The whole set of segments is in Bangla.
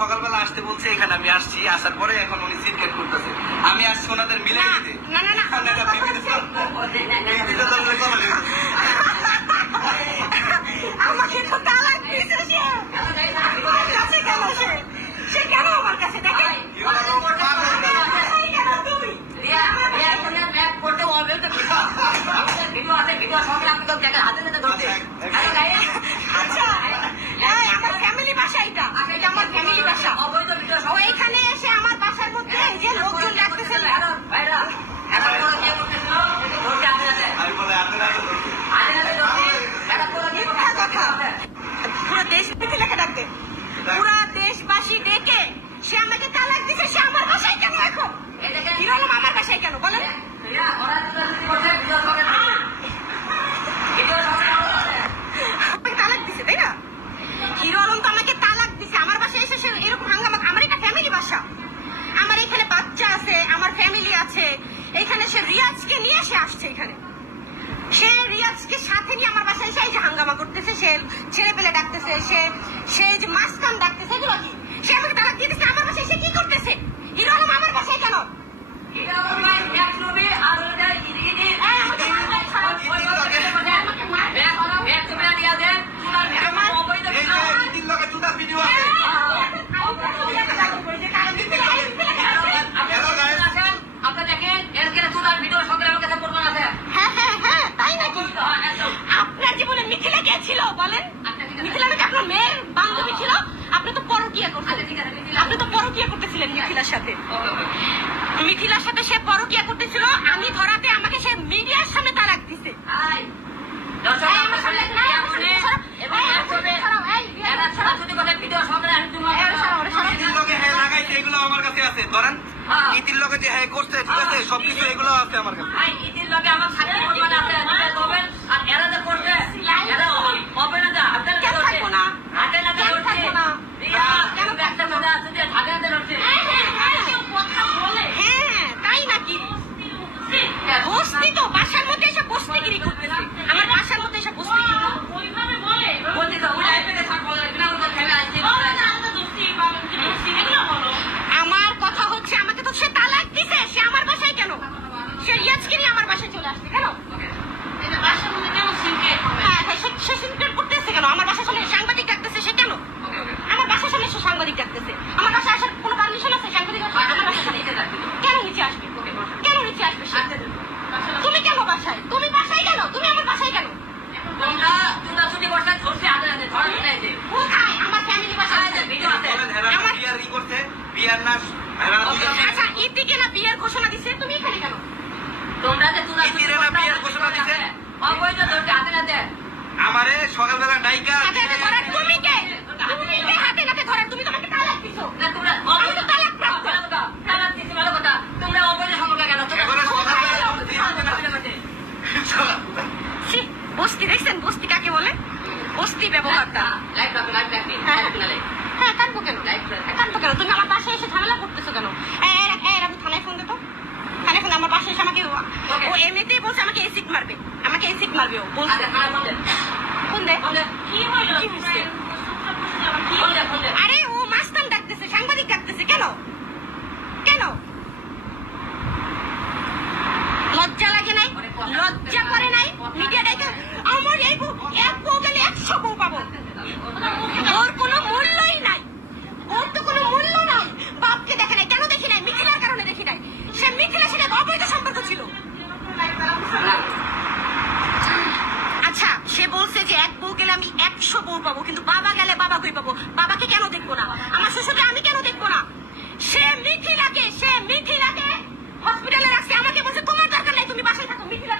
সকালবেলা আসতে বলছে, এখানে আমি আসছি, আসার পরে এখন উনি সিনকেট করতেছে, আমি আসছি ওনাদের মিলাই দিতে। আমাকে তো তালাক দিয়েছে সে, আমার কাছে কেন সে কেন আমার কাছে দেখে আমার ফ্যামিলি বাসা, এটা আমার ফ্যামিলি বাসা। এখানে এসে আমার বাসার মধ্যে যে লোকজন রাখতেছে পুরো দেশ লেখা ডাকতে, পুরো দেশবাসী ডেকে সে আমাকে তালাক দিছে, সে আমার বাসায় কেন এখন? হিরো আলম আমার বাসায় কেন বলেন? তালাক দিছে তাই না? হিরো আলম তো আমাকে তালাক দিছে, আমার বাসায় এসে সে এরকম হাঙ্গামা। আমার এটা ফ্যামিলি বাসা, আমার এখানে বাচ্চা আছে, আমার ফ্যামিলি আছে। এখানে সে রিয়াজকে নিয়ে সে আসছে, এখানে সে রিয়াজকে সাথে নিয়ে আমার বাসায় এসে এই যে হাঙ্গামা করতেছে, সে ছেলে পেলে ডাকতেছে, সে যে মাস্কান ডাকতেছে, এগুলো কি? সে আমাকে তালাক দিয়ে দিচ্ছে, আমার বাসায় সে কি করতেছে? হিরো আলম আমার বাসায় কেন? আপনার জীবনে মিথিলা কে ছিল বলেন? মিথিলা নাকি আপনার মেয়ের বান্ধবী ছিল? আপনি তো পরকীয়া করতেন, আপনি তো পরকীয়া করতেছিলেন মিথিলার সাথে। মিথিলার সাথে সে পরকীয়া করতেছিল, আমি ধরাতে আমাকে সে মিডিয়ার সামনে তালাক দিছে। এগুলো আমার কাছে আছে, ধরেন ইতির লোকে যে হ্যাঁ করছে, ঠিক আছে, সবকিছু এগুলো আছে আমার কাছে। ইতির লোকে আমার সাথে আর এরা যে করছে এরা হবে না, কেন থাকবো না? হাতে নাতে থাকবো না কেন একটা মজা আছে যে হাতে নাতে লড়ছে। হ্যাঁ তাই নাকি? বস্তি তো বাসার মধ্যে এসে বস্তিগিরি করতেছে, আমার বাসার মধ্যে এসে বস্তিগিরি বলতে তো আমার কথা হচ্ছে, আমাকে তো সে তালাক দিছে, সে আমার বাসায় কেন? সে রিয়াজকে নিয়ে আমার বাসায় চলে আসছে কেন? সে সিনক্রেট করতেছে কেন? আমার বাসার সামনে সাংবাদিক ডাকতেছে, সে কেন? আমার বাসার সামনে সে সাংবাদিক ডাকতেছে, আমার বাসায় আসার কোনো পারমিশন আছে? সাংবাদিক আমার বাসায় কেন নিচে আসবে? কেন নিচে আসবে সে? তুমি কেন বাসায়? তুমি বাসায় কেন? তুমি আমার বাসায় কেন? আমার ফ্যামিলি বাসায় আচ্ছা, ইতিকে না বিয়ের ঘোষণা দিছে, তুমি এখানে কেন? তোমরা যে বিয়ের ঘোষণা দিছে অবৈধ ধরতে হাতে নাতে আমারে সকালবেলা নায়িকা হাতে হাতে ধরার তুমি কে? তুমি কে হাতে নাতে ধরার? তুমি তোমাকে তালাক দিছো না, তোমরা আমি তো তালাক প্রাপ্ত। তালাক দিছি ভালো কথা, তোমরা অবৈধ সম্পর্ক কেন? বস্তি দেখছেন? বস্তি কাকে বলে? বস্তি ব্যবহারটা। হ্যাঁ কাটবো কেন? কাটবো কেন? তুমি আমার বাসায় এসে ঝামেলা করতেছো কেন? আমি থানায় ফোন দিত, থানায় ফোন। আমার বাসায় এসে আমাকে ও এমনিতেই বলছে আমাকে এসিড মারবে, আমাকে এসিড মারবে। ও বলছে ফোন দে। কি হয়েছে? আরে ও মাস্তান ডাকতেছে, সাংবাদিক ডাকতেছে, কেন? কেন লজ্জা লাগে নাই? লজ্জা করে নাই? মিডিয়া ডাকে আমার এই এক বউ গেলে 100 বউ পাবো, ওর কোনো মূল্যই নাই, ওর তো কোনো মূল্য নাই। বাপকে দেখে নাই, কেন দেখি নাই? মিথিলার কারণে দেখি নাই। সে মিথিলা সাথে অবৈধ সম্পর্ক ছিল। আচ্ছা, সে বলছে যে এক বউ গেলে আমি 100 বউ পাবো, কিন্তু বাবা গেলে বাবা কই পাবো? বাবাকে কেন দেখবো না? আমার শ্বশুরকে আমি কেন দেখবো না? সে মিথিলাকে হসপিটালে রাখছে, আমাকে বলছে তোমার দরকার নাই, তুমি বাসায় থাকো। মিথিলা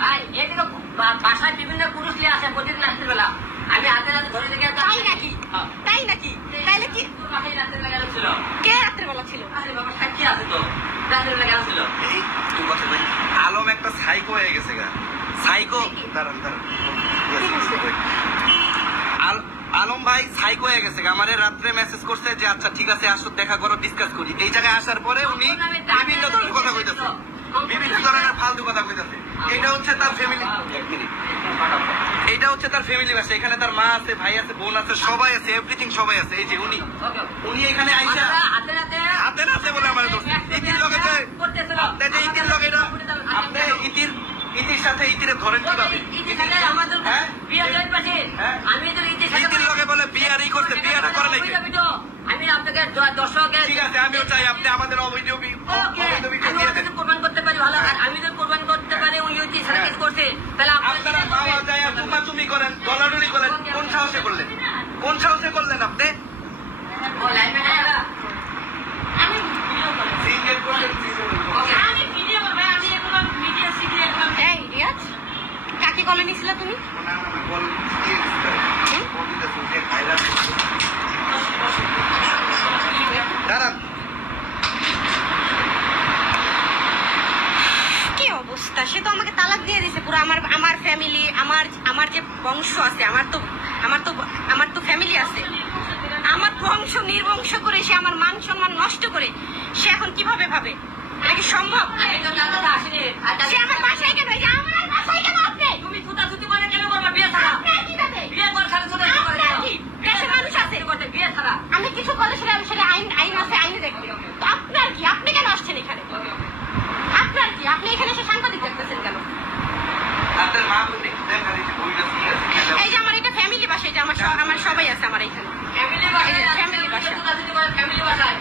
বাসায় বিভিন্ন পুরুষ নিয়ে আসে প্রতিদিন রাত্রে বেলা, আমি হাতে হাতে ধরে দেখে। তাই নাকি? তাই নাকি? তাইলে কি রাত্রে বেলা ছিল? কে রাত্রেবেলা ছিল? বাবা সাক্ষী আছে তো, রাত্রে বেলা কেন ছিল? আলম একটা সাইকো হয়ে গেছে গা, সাইকো। দাঁড়ান আলম ভাই সাইকো হয়ে গেছে, আমারে রাত্রে মেসেজ করছে যে আচ্ছা ঠিক আছে আসো দেখা করো, ডিসকাস করি। এই জায়গায় আসার পরে উনি বিভিন্ন কথা কইতেছে। বিভিন্ন ধরনের ফালতু কথা কইতাছে। এটা হচ্ছে তার ফ্যামিলি, এটা হচ্ছে তার ফ্যামিলি বাসা। এখানে তার মা আছে, ভাই আছে, বোন আছে, সবাই আছে, এভরিথিং সবাই আছে। এই যে উনি এখানে আইসা হাতে নাতে বলে আমার দোষ। ইতির লগে যে ইতির লগে এটা আপনি ইতির সাথে ইতিরে ধরেন কিভাবে? ইতির লগে বলে বিয়ারই করতে, বিয়ারটা করে নাকি? আমি আপনাকে দর্শকের ঠিক আছে, আমিও চাই আপনি আমাদের অবৈধ কোরবান করতে পারি ভালো। আর আমি যদি কোরবান করতে পারি ওই সারা কিছু করছে তাহলে আপনারা পাওয়া যায় চুমাচুমি করেন, দলাদলি করেন, কোন সাহসে করলেন? কোন সাহসে করলেন আপনি? সিঙ্গেল করলেন, এই রিয়াজ, কাকে কলে নিছিলা তুমি? দাঁড়ান, কি অবস্থা! সে তো আমাকে তালাক দিয়ে দিছে পুরো। আমার ফ্যামিলি, আমার যে বংশ আছে, আমার তো ফ্যামিলি আছে, আমার বংশ নির্বংশ করে সে আমার মান সম্মান নষ্ট করে সে এখন কিভাবে ভাবে? এটা কি সম্ভব? সে আমার বাসায় কেন? এই যে আমার বাসায় কেন আপনি? তুমি ছুটাছুটি করে কেন করবা বিয়ে ছাড়া? আপনার কি ব্যাপার? বিয়ে করে ছাড়া ছুটাছুটি করে আপনার কি? দেশে মানুষ আছে, বিয়ে ছাড়া আমি কিছু করলে সেটা আইন আছে, আইনে দেখবে। তো আপনার কি? আপনি কেন আসছেন এখানে? আপনার কি? আপনি এখানে এসে সাংবাদিক দেখতেছেন কেন? আপনার মা বলে দেখা দিচ্ছে বইটা ঠিক আছে। এই যে আমার এটা ফ্যামিলি বাসা, এটা আমার সবাই আছে আমার এখানে। ফ্যামিলি বাসায় ফ্যামিলি বাসা। ছুটাছুটি করে ফ্যামিলি বাসায়